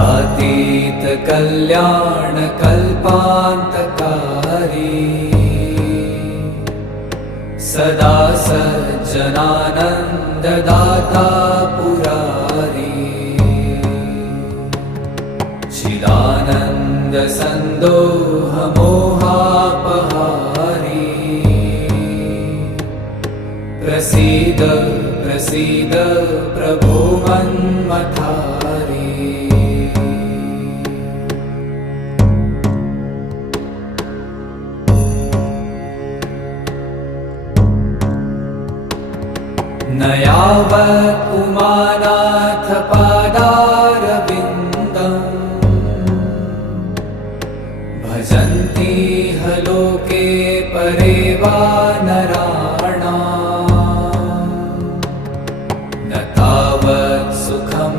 गुणातीत कल्याण कल्पान्तकारी सदा सज्जनानन्ददाता पुरारी चिदानन्द सन्दोह मोहापहारी प्रसीद प्रसीद प्रभो मन्मथारी न यावत्